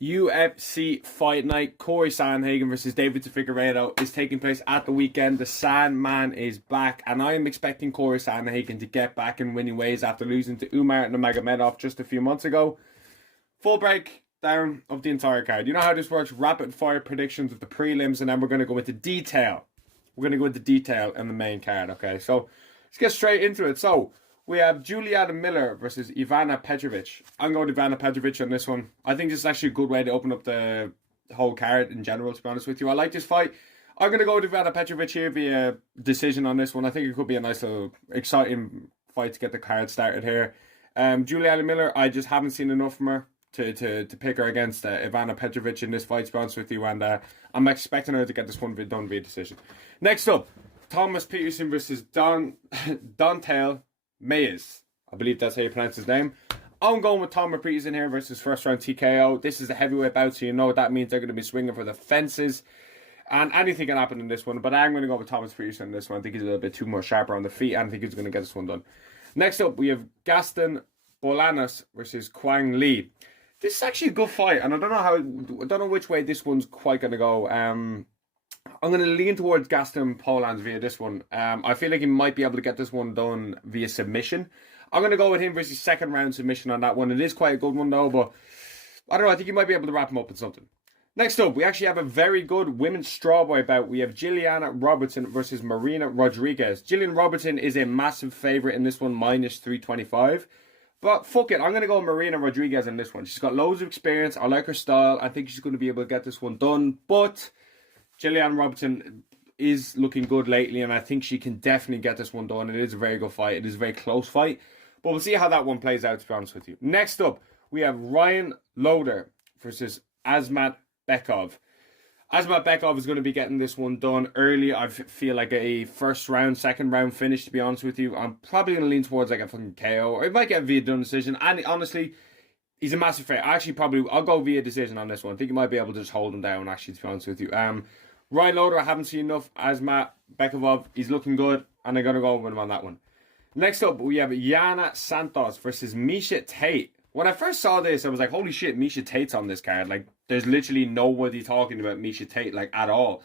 UFC Fight Night, Cory Sandhagen versus Deiveson Figueiredo is taking place at the weekend. The Sandman is back, and I am expecting Cory Sandhagen to get back in winning ways after losing to Umar Nurmagomedov just a few months ago. Full breakdown of the entire card. You know how this works, rapid fire predictions of the prelims, and then we're going to go into detail. We're going to go into detail in the main card, okay? So, let's get straight into it. So, we have Juliana Miller versus Ivana Petrovic. I'm going with Ivana Petrovic on this one. I think this is actually a good way to open up the whole card in general, to be honest with you. I like this fight. I'm going to go with Ivana Petrovic here via decision on this one. I think it could be a nice little exciting fight to get the card started here. Juliana Miller, I just haven't seen enough from her to pick her against Ivana Petrovic in this fight, to be honest with you. And I'm expecting her to get this one done via decision. Next up, Thomas Peterson versus Dontel Mayes. I believe that's how you pronounce his name. I'm going with Thomas Peterson here versus first round TKO. This is a heavyweight bout, so you know what that means. They're going to be swinging for the fences. And anything can happen in this one. But I'm going to go with Thomas Peterson in this one. I think he's a little bit too more sharper on the feet. And I think he's going to get this one done. Next up, we have Gaston Bolanos versus Quang Lee. This is actually a good fight. And I don't know which way this one's quite going to go. I'm going to lean towards Gaston Polans via this one. I feel like he might be able to get this one done via submission. I'm going to go with him versus second round submission on that one. It is quite a good one though, but I don't know. I think you might be able to wrap him up with something. Next up, we actually have a very good women's strawweight bout. We have Jilliana Robertson versus Marina Rodriguez. Jillian Robertson is a massive favourite in this one, minus 325. But fuck it, I'm going to go with Marina Rodriguez in this one. She's got loads of experience. I like her style. I think she's going to be able to get this one done. But Jillian Robertson is looking good lately, and I think she can definitely get this one done. It is a very good fight. It is a very close fight. But we'll see how that one plays out, to be honest with you. Next up, we have Ryan Loder versus Azmat Bekov. Azmat Bekov is going to be getting this one done early. I feel like a first round, second round finish, to be honest with you. I'm probably going to lean towards like a fucking KO, or it might get a via done decision. And honestly, he's a massive favorite. I'll go via decision on this one. I think you might be able to just hold him down, actually, to be honest with you. Ryan Loder, I haven't seen enough. Azmat Bekov, he's looking good, and I'm going to go with him on that one. Next up, we have Yana Santos versus Miesha Tate. When I first saw this, I was like, holy shit, Miesha Tate's on this card. Like, there's literally nobody talking about Miesha Tate, like, at all.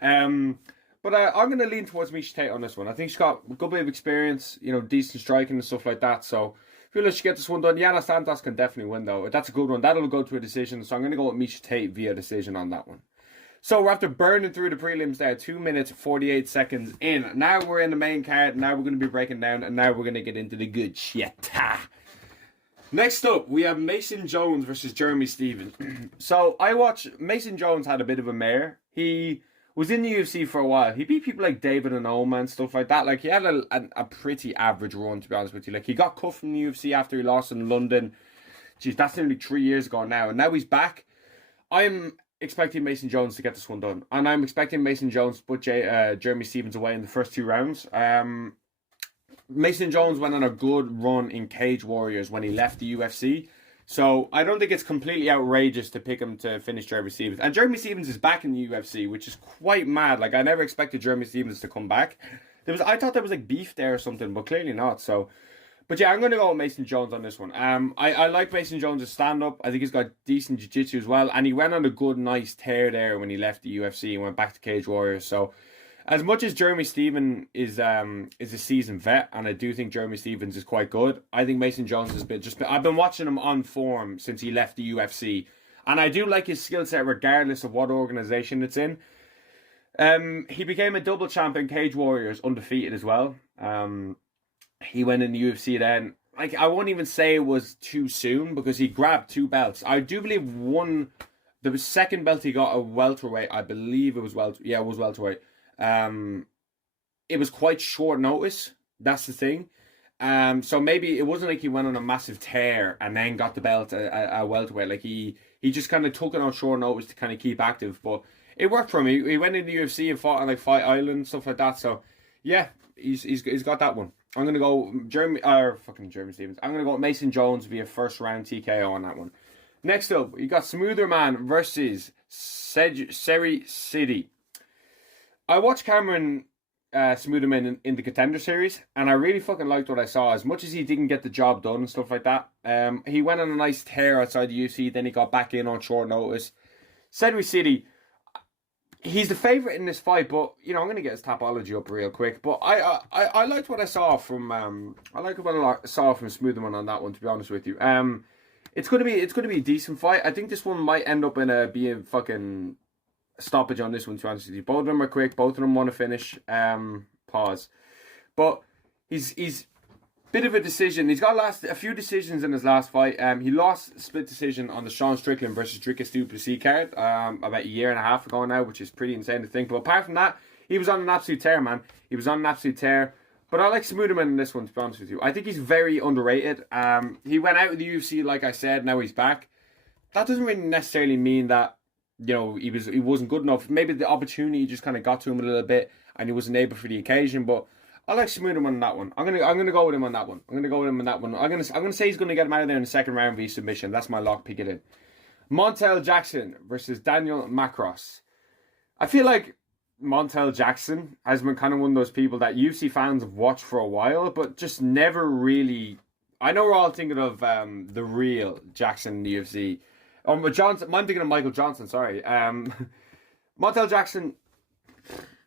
But I'm going to lean towards Miesha Tate on this one. I think she's got a good bit of experience, you know, decent striking and stuff like that. So, I feel like she gets this one done. Yana Santos can definitely win, though. That's a good one. That'll go to a decision. So, I'm going to go with Miesha Tate via decision on that one. So we're after burning through the prelims there, 2 minutes, 48 seconds in. Now we're in the main card. Now we're going to be breaking down, and now we're going to get into the good shit. Next up, we have Mason Jones versus Jeremy Stephens. So I watched, Mason Jones had a bit of a mare. He was in the UFC for a while. He beat people like David and Oma and stuff like that. Like, he had a pretty average run, to be honest with you. Like, he got cut from the UFC after he lost in London. Jeez, that's nearly 3 years ago now. And now he's back. I'm expecting Mason Jones to get this one done. And I'm expecting Mason Jones to put Jeremy Stephens away in the first two rounds. Mason Jones went on a good run in Cage Warriors when he left the UFC. So I don't think it's completely outrageous to pick him to finish Jeremy Stephens. And Jeremy Stephens is back in the UFC, which is quite mad. Like, I never expected Jeremy Stephens to come back. I thought there was like beef there or something, but clearly not. So, but yeah, I'm going to go with Mason Jones on this one. I like Mason Jones' stand-up. I think he's got decent jiu-jitsu as well. And he went on a good, nice tear there when he left the UFC and went back to Cage Warriors. So, as much as Jeremy Stephens is a seasoned vet, and I do think Jeremy Stephens is quite good, I think Mason Jones has been I've been watching him on form since he left the UFC. And I do like his skill set regardless of what organization it's in. He became a double champ in Cage Warriors, undefeated as well. He went in the UFC then. Like, I won't even say it was too soon because he grabbed two belts. I do believe the second belt he got a welterweight. I believe it was it was welterweight. It was quite short notice. That's the thing. So maybe it wasn't like he went on a massive tear and then got the belt a welterweight. Like, he just kind of took it on short notice to kind of keep active. But it worked for him. He went in the UFC and fought on like Fight Island, stuff like that. So yeah, he's got that one. I'm going to go Jeremy Stephens. I'm going to go Mason Jones via first round TKO on that one. Next up, you got Smoother Man versus Seri City. I watched Cameron Smoothman in the Contender Series, and I really fucking liked what I saw. As much as he didn't get the job done and stuff like that, he went on a nice tear outside the UFC. Then he got back in on short notice. Cedric City, he's the favorite in this fight, but you know I'm gonna get his topology up real quick. But I liked what I saw from Smoothman on that one. To be honest with you, it's gonna be a decent fight. I think this one might end up in being fucking stoppage on this one, to be honest with you. Both of them are quick. Both of them want to finish. Pause. But he's bit of a decision. He's got a few decisions in his last fight. He lost split decision on the Sean Strickland versus Dricus du Plessis card about a year and a half ago now, which is pretty insane to think. But apart from that, he was on an absolute tear, man. He was on an absolute tear. But I like Smoothman in this one, to be honest with you. I think he's very underrated. He went out of the UFC, like I said. Now he's back. That doesn't really necessarily mean that you know, he wasn't good enough. Maybe the opportunity just kind of got to him a little bit, and he wasn't able for the occasion. But I like Smoothman on that one. I'm gonna go with him on that one. I'm gonna say he's gonna get him out of there in the second round via submission. That's my lock. Pick it in. Montel Jackson versus Daniel Macros. I feel like Montel Jackson has been kind of one of those people that UFC fans have watched for a while, but just never really. I know we're all thinking of the real Jackson in the UFC. Johnson. I'm thinking of Michael Johnson. Sorry. Montel Jackson.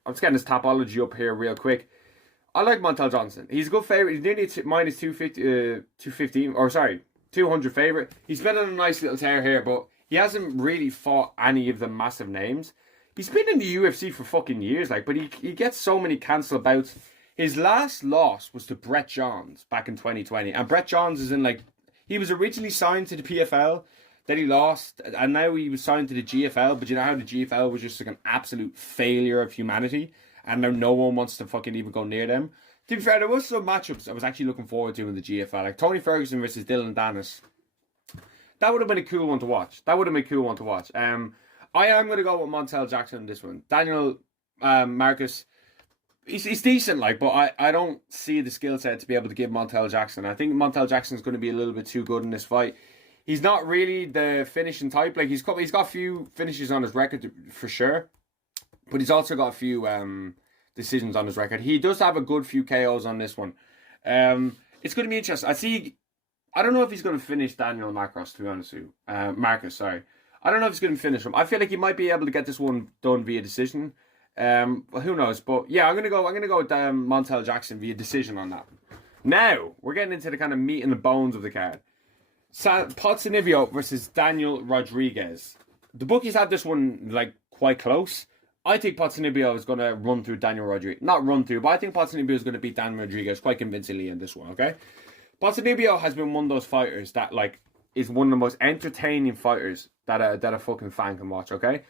I'm just getting his topology up here real quick. I like Montel Johnson. He's a good favorite. He's nearly minus 215. Or sorry, 200 favorite. He's been on a nice little tear here, but he hasn't really fought any of the massive names. He's been in the UFC for fucking years, but he gets so many cancelled bouts. His last loss was to Brett Johns back in 2020, and Brett Johns is in he was originally signed to the PFL. Then he lost, and now he was signed to the GFL, but you know how the GFL was just an absolute failure of humanity, and now no one wants to fucking even go near them. To be fair, there was some matchups I was actually looking forward to in the GFL, like Tony Ferguson versus Dylan Dennis. That would have been a cool one to watch. I am going to go with Montel Jackson in this one. Daniel Marcus, he's decent, but I don't see the skill set to be able to give Montel Jackson. I think Montel Jackson's going to be a little bit too good in this fight. He's not really the finishing type. He's got a few finishes on his record for sure, but he's also got a few decisions on his record. He does have a good few KOs on this one. It's going to be interesting. I don't know if he's going to finish Daniel Macros, to be honest with you. Marcus, sorry. I don't know if he's going to finish him. I feel like he might be able to get this one done via decision. Well, who knows? But yeah, I'm gonna go with Montel Jackson via decision on that. Now we're getting into the kind of meat and the bones of the card. Ponzinibbio versus Daniel Rodriguez. The bookies had this one quite close. I think Ponzinibbio is going to run through Daniel Rodriguez. Not run through, but I think Ponzinibbio is going to beat Daniel Rodriguez quite convincingly in this one, okay? Ponzinibbio has been one of those fighters that is one of the most entertaining fighters that a fucking fan can watch, okay?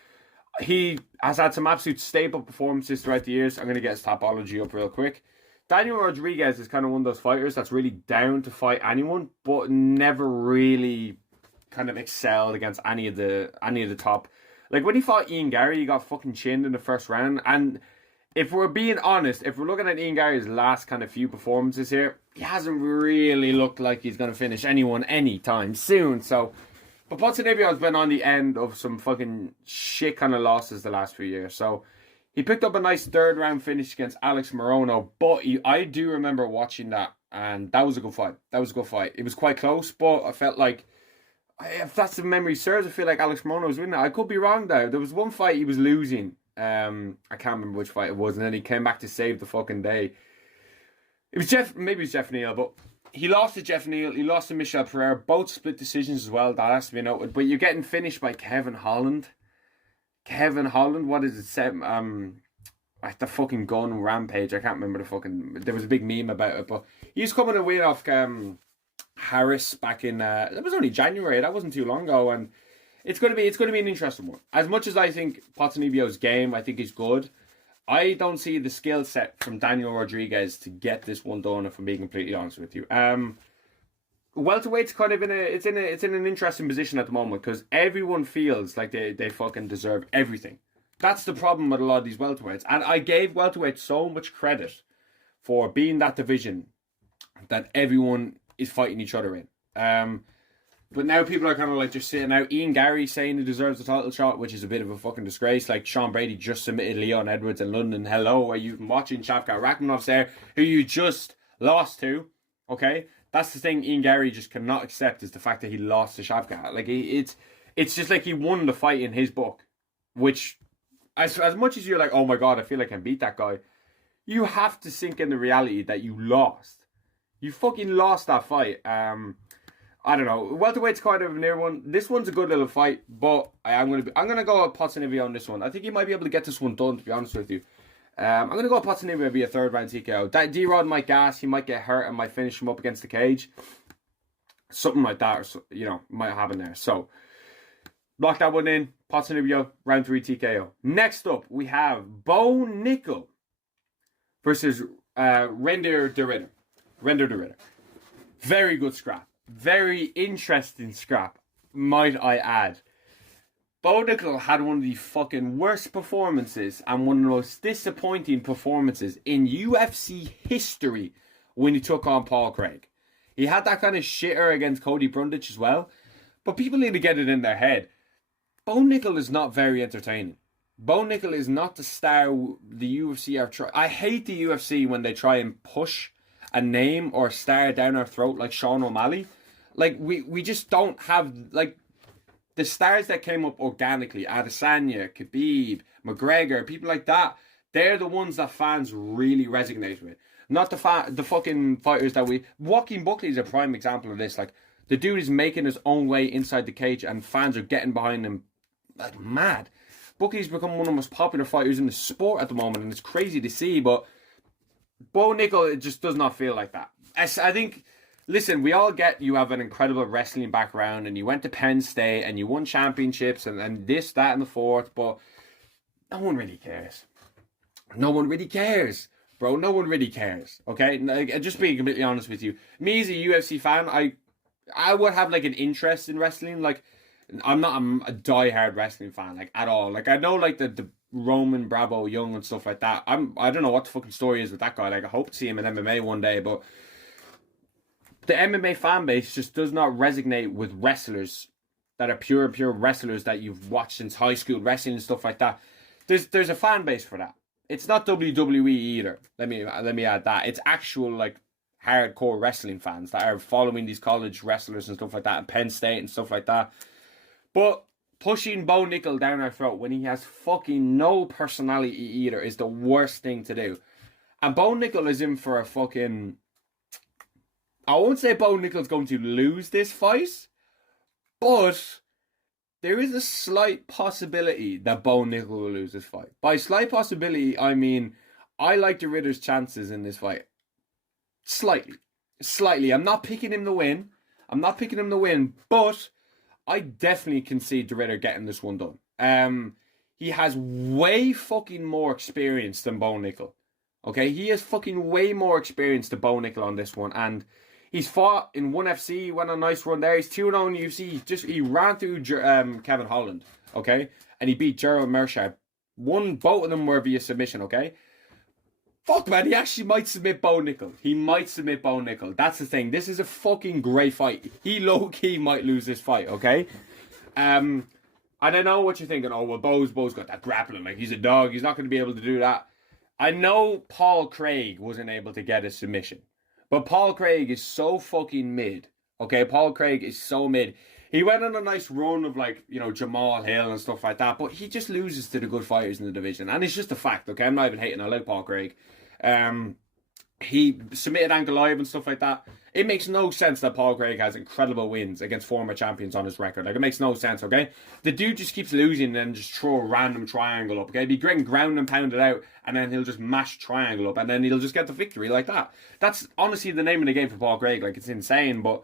He has had some absolute staple performances throughout the years. I'm going to get his topology up real quick. Daniel Rodriguez is kind of one of those fighters that's really down to fight anyone, but never really kind of excelled against any of the top. When he fought Ian Gary, he got fucking chinned in the first round. And if we're being honest, if we're looking at Ian Gary's last kind of few performances here, he hasn't really looked like he's going to finish anyone anytime soon. So, but Ponzinibbio has been on the end of some fucking shit kind of losses the last few years. So, he picked up a nice third round finish against Alex Morono, but I do remember watching that, and that was a good fight. It was quite close, but I felt like, if that's the memory serves, I feel like Alex Morono was winning. I could be wrong though. There was one fight he was losing. I can't remember which fight it was, and then he came back to save the fucking day. Maybe it was Jeff Neal, but he lost to Jeff Neal. He lost to Michel Pereira. Both split decisions as well. That has to be noted. But you're getting finished by Kevin Holland. What is it? The fucking gun rampage. I can't remember the fucking. There was a big meme about it, but he's coming away off Harris back in. It was only January. That wasn't too long ago, and it's going to be an interesting one. As much as I think Ponzinibbio's game, I think is good. I don't see the skill set from Daniel Rodriguez to get this one done. If I'm being completely honest with you, welterweight's kind of in an interesting position at the moment because everyone feels like they fucking deserve everything. That's the problem with a lot of these welterweights, and I gave welterweight so much credit for being that division that everyone is fighting each other in. But now people are kind of like just sitting out. Ian Gary saying he deserves a title shot, which is a bit of a fucking disgrace. Like Sean Brady just submitted Leon Edwards in London. Hello, are you watching? Shavkat Rakhmanov's there, who you just lost to. Okay, that's the thing. Ian Gary just cannot accept is the fact that he lost to Shavkat. Like it's just like he won the fight in his book, which as much as you're like, oh my god, I feel like I can beat that guy. You have to sink in the reality that you lost. You fucking lost that fight. I don't know. Welterweight's kind of a near one. This one's a good little fight, but I'm gonna go with Ponzinibbio on this one. I think he might be able to get this one done. To be honest with you, I'm gonna go with Ponzinibbio be a third round TKO. D-Rod might gas. He might get hurt and might finish him up against the cage. Something like that, or might happen there. So lock that one in. Ponzinibbio round 3 TKO. Next up, we have Bo Nickel versus Render de Ridder. Render de Ridder. Very good scrap. Very interesting scrap, might I add. Bo Nickel had one of the fucking worst performances and one of the most disappointing performances in UFC history when he took on Paul Craig. He had that kind of shitter against Cody Brundage as well, but people need to get it in their head. Bo Nickel is not very entertaining. Bo Nickel is not the star the UFC are trying. I hate the UFC when they try and push a name or a star down our throat like Sean O'Malley. Like, we just don't have, like, the stars that came up organically, Adesanya, Khabib, McGregor, people like that, they're the ones that fans really resonate with. Not the fucking fighters that we... Joaquin Buckley is a prime example of this. Like, the dude is making his own way inside the cage and fans are getting behind him like mad. Buckley's become one of the most popular fighters in the sport at the moment, and it's crazy to see, but Bo Nickel, it just does not feel like that. I think... Listen, we all get you have an incredible wrestling background and you went to Penn State and you won championships and this, that, and the fourth, but no one really cares. No one really cares, bro. No one really cares, okay? Like, just being completely honest with you. Me as a UFC fan, I would have, like, an interest in wrestling. Like, I'm a diehard wrestling fan, like, at all. Like, I know, like, the Roman Bravo Young and stuff like that. I don't know what the fucking story is with that guy. Like, I hope to see him in MMA one day, but the MMA fan base just does not resonate with wrestlers that are pure wrestlers that you've watched since high school, wrestling and stuff like that. There's a fan base for that. It's not WWE either. Let me add that. It's actual, like, hardcore wrestling fans that are following these college wrestlers and stuff like that, and Penn State and stuff like that. But pushing Bo Nickel down our throat when he has fucking no personality either is the worst thing to do. And Bo Nickel is in for a fucking... I won't say Bo Nickel's going to lose this fight, but there is a slight possibility that Bo Nickel will lose this fight. By slight possibility, I mean, I like the Ridder's chances in this fight. Slightly. I'm not picking him to win. But I definitely concede the Ridder getting this one done. He has way fucking more experience than Bo Nickel. Okay, he has fucking way more experience than Bo Nickel on this one, and he's fought in ONE FC, he went on a nice run there. He's 2-0 in UFC. He ran through Kevin Holland, okay? And he beat Gerald Meerschaert. Both of them were via submission, okay? Fuck, man, he actually might submit Bo Nickel. That's the thing. This is a fucking great fight. He low-key might lose this fight, okay? And I know what you're thinking. Oh, well, Bo's got that grappling. Like, he's a dog. He's not going to be able to do that. I know Paul Craig wasn't able to get a submission. But Paul Craig is so fucking mid. Okay, Paul Craig is so mid. He went on a nice run of, like, Jamal Hill and stuff like that, but he just loses to the good fighters in the division. And it's just a fact, okay? I'm not even hating. I like Paul Craig. He submitted Ankalaev and stuff like that. It makes no sense that Paul Craig has incredible wins against former champions on his record. Like, it makes no sense, okay? The dude just keeps losing and then just throw a random triangle up, okay? He'll be getting ground and pounded out, and then he'll just mash triangle up, and then he'll just get the victory like that. That's honestly the name of the game for Paul Craig. Like, it's insane, but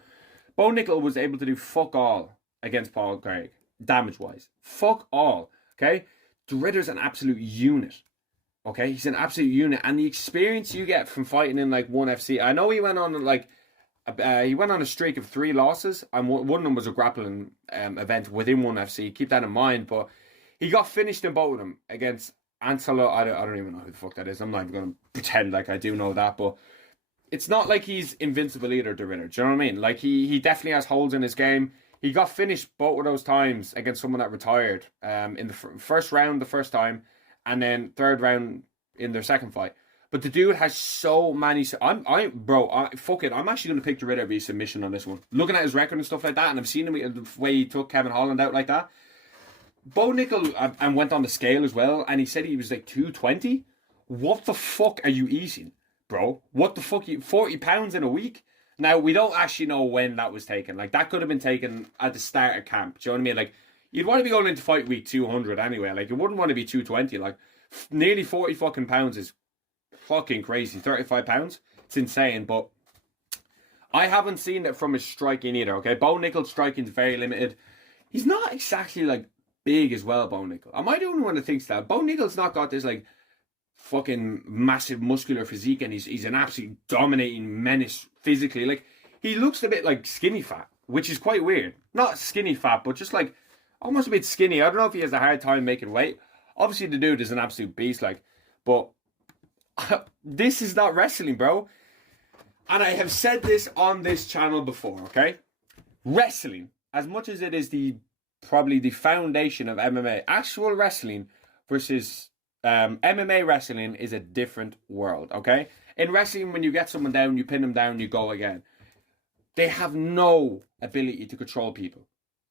Bo Nickel was able to do fuck all against Paul Craig, damage-wise. Fuck all, okay? The Ridder's an absolute unit. Okay, he's an absolute unit, and the experience you get from fighting in, like, ONE FC. I know he went on, like, he went on a streak of 3 losses, and one of them was a grappling event within ONE FC. Keep that in mind, but he got finished in both of them against Anselo. I don't even know who the fuck that is. I'm not even going to pretend like I do know that, but it's not like he's invincible either, the Ridder. Do you know what I mean? Like, he definitely has holes in his game. He got finished both of those times against someone that retired in the first round the first time, and then third round in their second fight. But the dude has so many. Fuck it. I'm actually going to pick Deiveson via submission on this one. Looking at his record and stuff like that, and I've seen him the way he took Kevin Holland out like that. Bo Nickel and went on the scale as well, and he said he was like 220. What the fuck are you eating, bro? What the fuck? 40 pounds in a week? Now, we don't actually know when that was taken. Like, that could have been taken at the start of camp. Do you know what I mean? Like, you'd want to be going into fight week 200 anyway. Like, you wouldn't want to be 220. Like, nearly 40 fucking pounds is fucking crazy. 35 pounds? It's insane, but I haven't seen it from his striking either, okay? Bo Nickel's striking is very limited. He's not exactly, like, big as well, Bo Nickel. Am I the only one that thinks that? Bo Nickel's not got this, like, fucking massive muscular physique, and he's an absolute dominating menace physically. Like, he looks a bit like skinny fat, which is quite weird. Not skinny fat, but just like almost a bit skinny. I don't know if he has a hard time making weight. Obviously, the dude is an absolute beast, like, but this is not wrestling, bro. And I have said this on this channel before, okay? Wrestling, as much as it is probably the foundation of MMA, actual wrestling versus MMA wrestling is a different world, okay? In wrestling, when you get someone down, you pin them down, you go again. They have no ability to control people.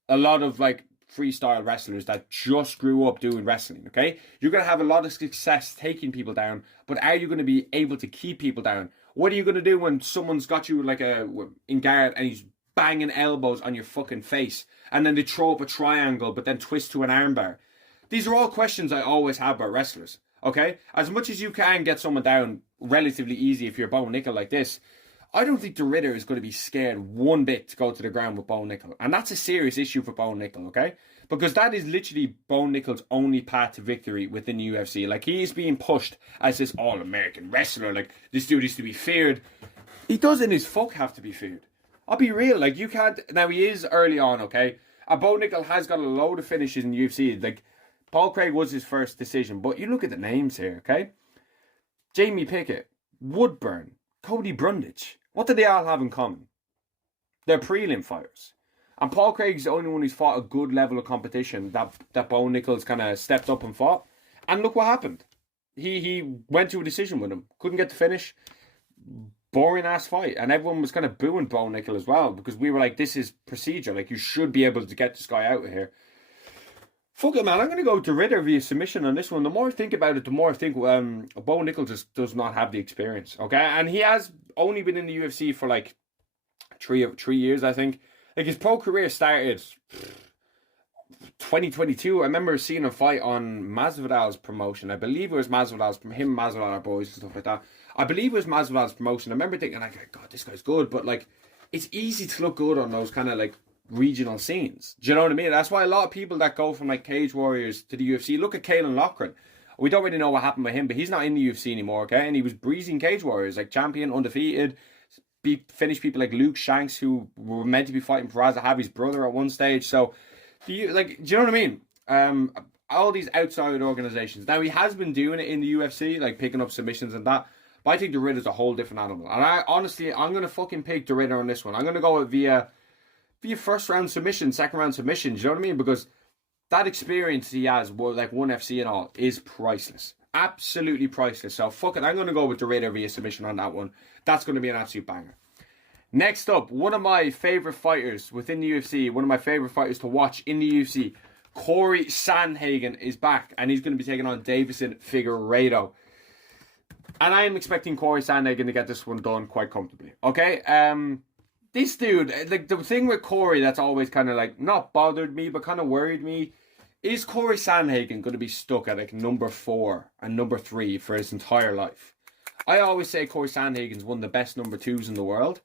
A lot of, like, freestyle wrestlers that just grew up doing wrestling, okay? You're going to have a lot of success taking people down, but are you going to be able to keep people down? What are you going to do when someone's got you like in guard and he's banging elbows on your fucking face, and then they throw up a triangle but then twist to an armbar? These are all questions I always have about wrestlers, okay? As much as you can get someone down relatively easy if you're Bo Nickel like this, I don't think the Ritter is going to be scared one bit to go to the ground with Bo Nickel. And that's a serious issue for Bo Nickel, okay? Because that is literally Bo Nickel's only path to victory within the UFC. Like, he is being pushed as this all-American wrestler. Like, this dude is to be feared. He doesn't his fuck have to be feared. I'll be real. Like, you can't... Now, he is early on, okay? And Bo Nickel has got a load of finishes in the UFC. Like, Paul Craig was his first decision. But you look at the names here, okay? Jamie Pickett, Woodburn, Cody Brundage. What do they all have in common? They're prelim fighters. And Paul Craig's the only one who's fought a good level of competition that Bo Nickel's kind of stepped up and fought. And look what happened. He went to a decision with him. Couldn't get the finish. Boring ass fight. And everyone was kind of booing Bo Nickel as well, because we were like, this is procedure. Like, you should be able to get this guy out of here. Fuck it, man. I'm going to go to Ritter via submission on this one. The more I think about it, the more I think Bo Nickel just does not have the experience. Okay? And he has only been in the UFC for like three years, I think. Like, his pro career started 2022. I remember seeing a fight on Masvidal's promotion. I believe it was Masvidal's, him and Masvidal are boys and stuff like that. I believe it was Masvidal's promotion. I remember thinking, like, God, this guy's good. But, like, it's easy to look good on those kind of, like, regional scenes. Do you know what I mean? That's why a lot of people that go from, like, Cage Warriors to the UFC, look at Caelan Loughran. We don't really know what happened with him, but he's not in the UFC anymore, okay? And he was breezing Cage Warriors, like, champion, undefeated. Finished people like Luke Shanks, who were meant to be fighting for Zahabi's brother at one stage. So, do you know what I mean? All these outside organizations. Now, he has been doing it in the UFC, like picking up submissions and that. But I think the Ritter's a whole different animal. And I'm going to fucking pick the Ritter on this one. I'm going to go via first round submission, second round submission. Do you know what I mean? Because that experience he has, like ONE FC and all, is priceless. Absolutely priceless. So, fuck it. I'm going to go with the Ritter via submission on that one. That's going to be an absolute banger. Next up, one of my favourite fighters within the UFC, one of my favourite fighters to watch in the UFC, Cory Sandhagen is back, and he's going to be taking on Deiveson Figueiredo. And I am expecting Cory Sandhagen to get this one done quite comfortably. Okay? This dude, like, the thing with Cory that's always kind of like, not bothered me, but kind of worried me, is Cory Sandhagen going to be stuck at like number 4 and number 3 for his entire life? I always say Cory Sandhagen's one of the best number 2s in the world.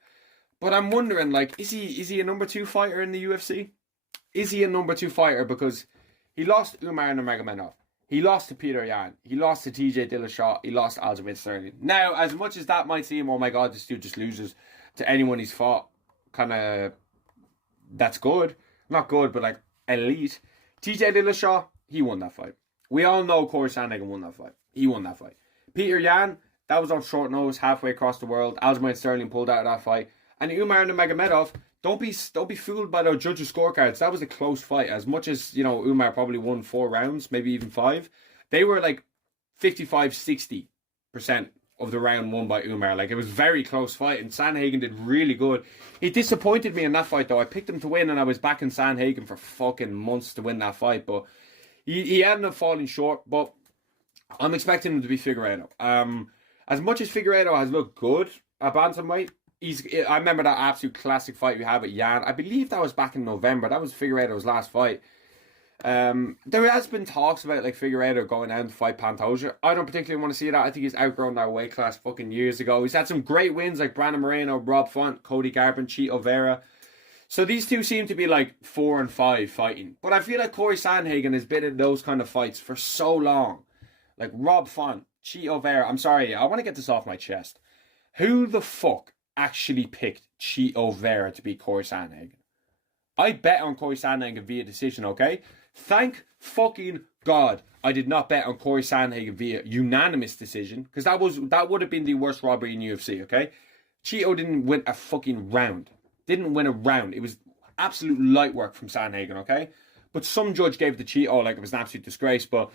But I'm wondering, like, is he a number 2 fighter in the UFC? Is he a number 2 fighter? Because he lost Umar Nurmagomedov. He lost to Peter Yan. He lost to TJ Dillashaw. He lost to Aljamain Sterling. Now, as much as that might seem, oh my God, this dude just loses to anyone he's fought, kind of, that's good. Not good, but like elite. TJ Dillashaw, he won that fight. We all know Cory Sandhagen won that fight. He won that fight. Peter Yan, that was on short notice, halfway across the world. Aljamain Sterling pulled out of that fight. And Umar Nurmagomedov, don't be fooled by those judges' scorecards. That was a close fight. As much as, you know, Umar probably won 4 rounds, maybe even 5, they were like 55-60% of the round won by Umar. Like, it was a very close fight, and Sandhagen did really good. He disappointed me in that fight, though. I picked him to win, and I was backing Sandhagen for fucking months to win that fight, but he ended up falling short. But I'm expecting him to be Figueiredo. As much as Figueiredo has looked good at bantamweight, I remember that absolute classic fight we had with Jan. I believe that was back in November. That was Figueiredo's last fight. There has been talks about like Figueiredo going down to fight Pantoja. I don't particularly want to see that. I think he's outgrown that weight class fucking years ago. He's had some great wins like Brandon Moreno, Rob Font, Cody Garbrandt, Chito Vera. So these two seem to be like 4 and 5 fighting. But I feel like Cory Sandhagen has been in those kind of fights for so long. Like Rob Font, Chito Vera. I'm sorry, I want to get this off my chest. Who the fuck actually picked Chito Vera to beat Cory Sandhagen? I bet on Cory Sandhagen via decision, okay? Thank fucking God I did not bet on Cory Sandhagen via unanimous decision, because that would have been the worst robbery in UFC, okay? Chito didn't win a fucking round. Didn't win a round. It was absolute light work from Sandhagen, okay? But some judge gave it to Chito like it was an absolute disgrace, but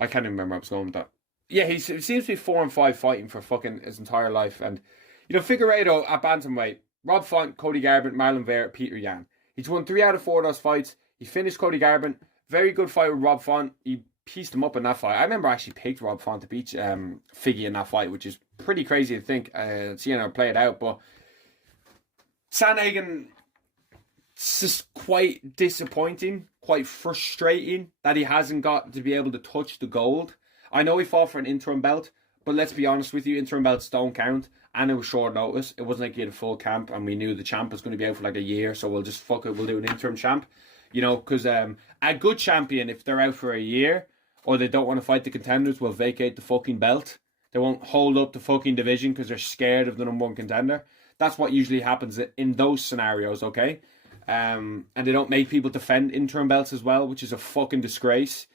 I can't even remember where I was going with that. Yeah, he seems to be 4 and 5 fighting for fucking his entire life. And, you know, Figueiredo at bantamweight, Rob Font, Cody Garbrandt, Marlon Vera, Peter Yan. He's won 3 out of 4 of those fights. He finished Cody Garbrandt. Very good fight with Rob Font. He pieced him up in that fight. I remember I actually picked Rob Font to beat Figgy in that fight, which is pretty crazy to think, seeing how play it out. But Sandhagen, it's just quite disappointing, quite frustrating that he hasn't got to be able to touch the gold. I know he fought for an interim belt, but let's be honest with you, interim belts don't count, and it was short notice. It wasn't like he had a full camp, and we knew the champ was going to be out for like a year, so we'll just fuck it, we'll do an interim champ. You know, because a good champion, if they're out for a year, or they don't want to fight the contenders, will vacate the fucking belt. They won't hold up the fucking division because they're scared of the number 1 contender. That's what usually happens in those scenarios, okay? And they don't make people defend interim belts as well, which is a fucking disgrace.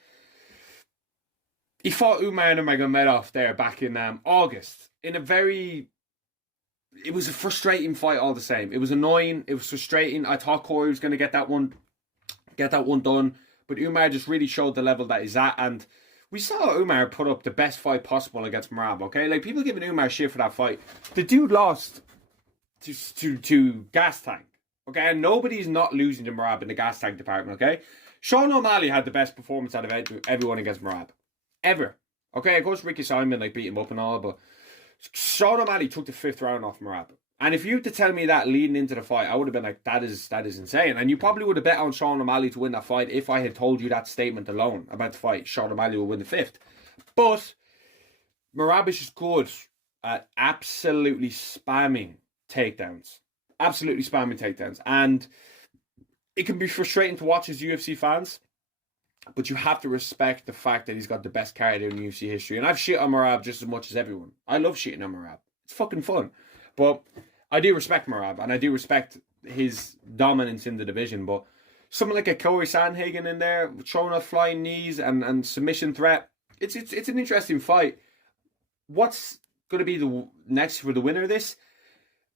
He fought Umar Nurmagomedov there back in August. It was a frustrating fight all the same. It was annoying. It was frustrating. I thought Cory was going to get that one done. But Umar just really showed the level that he's at. And we saw Umar put up the best fight possible against Merab, okay? Like, people giving Umar shit for that fight. The dude lost to Gas Tank, okay? And nobody's not losing to Merab in the Gas Tank department, okay? Sean O'Malley had the best performance out of everyone against Merab. Ever. Okay, of course Ricky Simon beat him up and all, but Sean O'Malley took the 5th round off Merab. And if you were to tell me that leading into the fight, I would have been like, that is insane. And you probably would have bet on Sean O'Malley to win that fight if I had told you that statement alone about the fight. Sean O'Malley will win the 5th. But Merab is just good at absolutely spamming takedowns. Absolutely spamming takedowns. And it can be frustrating to watch as UFC fans, but you have to respect the fact that he's got the best cardio in UFC history. And I've shit on Merab just as much as everyone. I love shitting on Merab. It's fucking fun. But I do respect Merab, and I do respect his dominance in the division. But someone like a Cory Sandhagen in there, throwing out flying knees and submission threat, it's an interesting fight. What's going to be the next for the winner of this?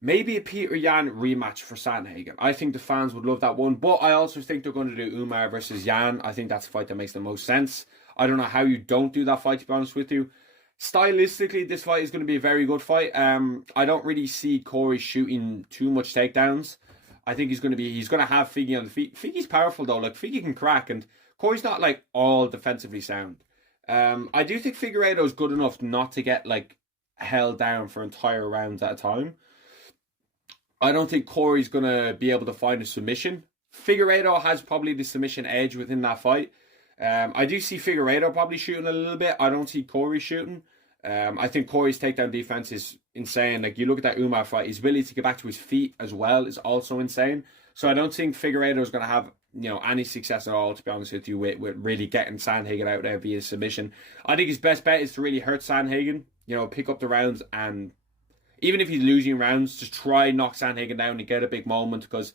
Maybe a Peter Yan rematch for Sandhagen. I think the fans would love that one. But I also think they're going to do Umar versus Yan. I think that's a fight that makes the most sense. I don't know how you don't do that fight, to be honest with you. Stylistically, this fight is going to be a very good fight. I don't really see Cory shooting too much takedowns. I think he's going to have Figgy on the feet. Figgy's powerful though. Like, Figgy can crack, and Cory's not like all defensively sound. I do think Figueiredo is good enough not to get like held down for entire rounds at a time. I don't think Cory's going to be able to find a submission. Figueiredo has probably the submission edge within that fight. I do see Figueiredo probably shooting a little bit. I don't see Cory shooting. I think Cory's takedown defense is insane. Like, you look at that Umar fight, his ability to get back to his feet as well is also insane. So I don't think Figueiredo is going to have, you know, any success at all, to be honest with you, with really getting Sandhagen out there via submission. I think his best bet is to really hurt Sandhagen, you know, pick up the rounds, and even if he's losing rounds, just try knock Sandhagen down and get a big moment, because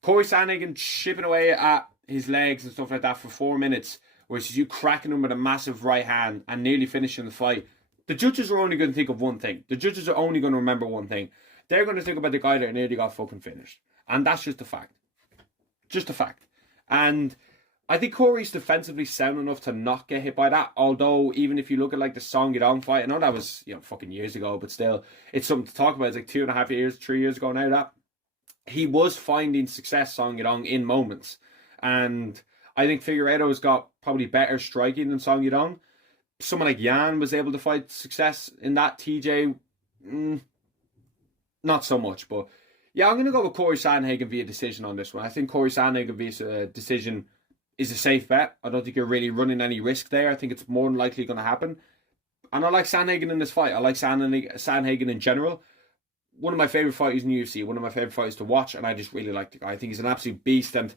Cory Sandhagen chipping away at his legs and stuff like that for 4 minutes, whereas you cracking him with a massive right hand and nearly finishing the fight. The judges are only going to think of one thing. The judges are only going to remember one thing. They're going to think about the guy that nearly got fucking finished. And that's just a fact. Just a fact. And I think Cory's defensively sound enough to not get hit by that. Although, even if you look at like the Song Yadong fight, I know that was, fucking years ago, but still, it's something to talk about. It's like 2.5 years, 3 years ago now that he was finding success, Song Yadong, in moments. And I think Figueiredo's got probably better striking than Song Yadong. Someone like Yan was able to find success in that. TJ, not so much. But yeah, I'm going to go with Cory Sandhagen via decision on this one. I think Cory Sandhagen via decision is a safe bet. I don't think you're really running any risk there. I think it's more than likely going to happen. And I like Sandhagen in this fight. I like Sandhagen in general. One of my favourite fighters in UFC. One of my favourite fighters to watch. And I just really like the guy. I think he's an absolute beast. And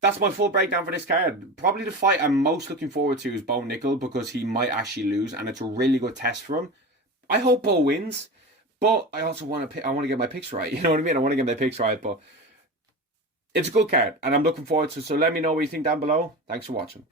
that's my full breakdown for this card. Probably the fight I'm most looking forward to is Bo Nickel, because he might actually lose. And it's a really good test for him. I hope Bo wins. But I also want to get my picks right. You know what I mean? I want to get my picks right. But it's a good card. And I'm looking forward to it. So let me know what you think down below. Thanks for watching.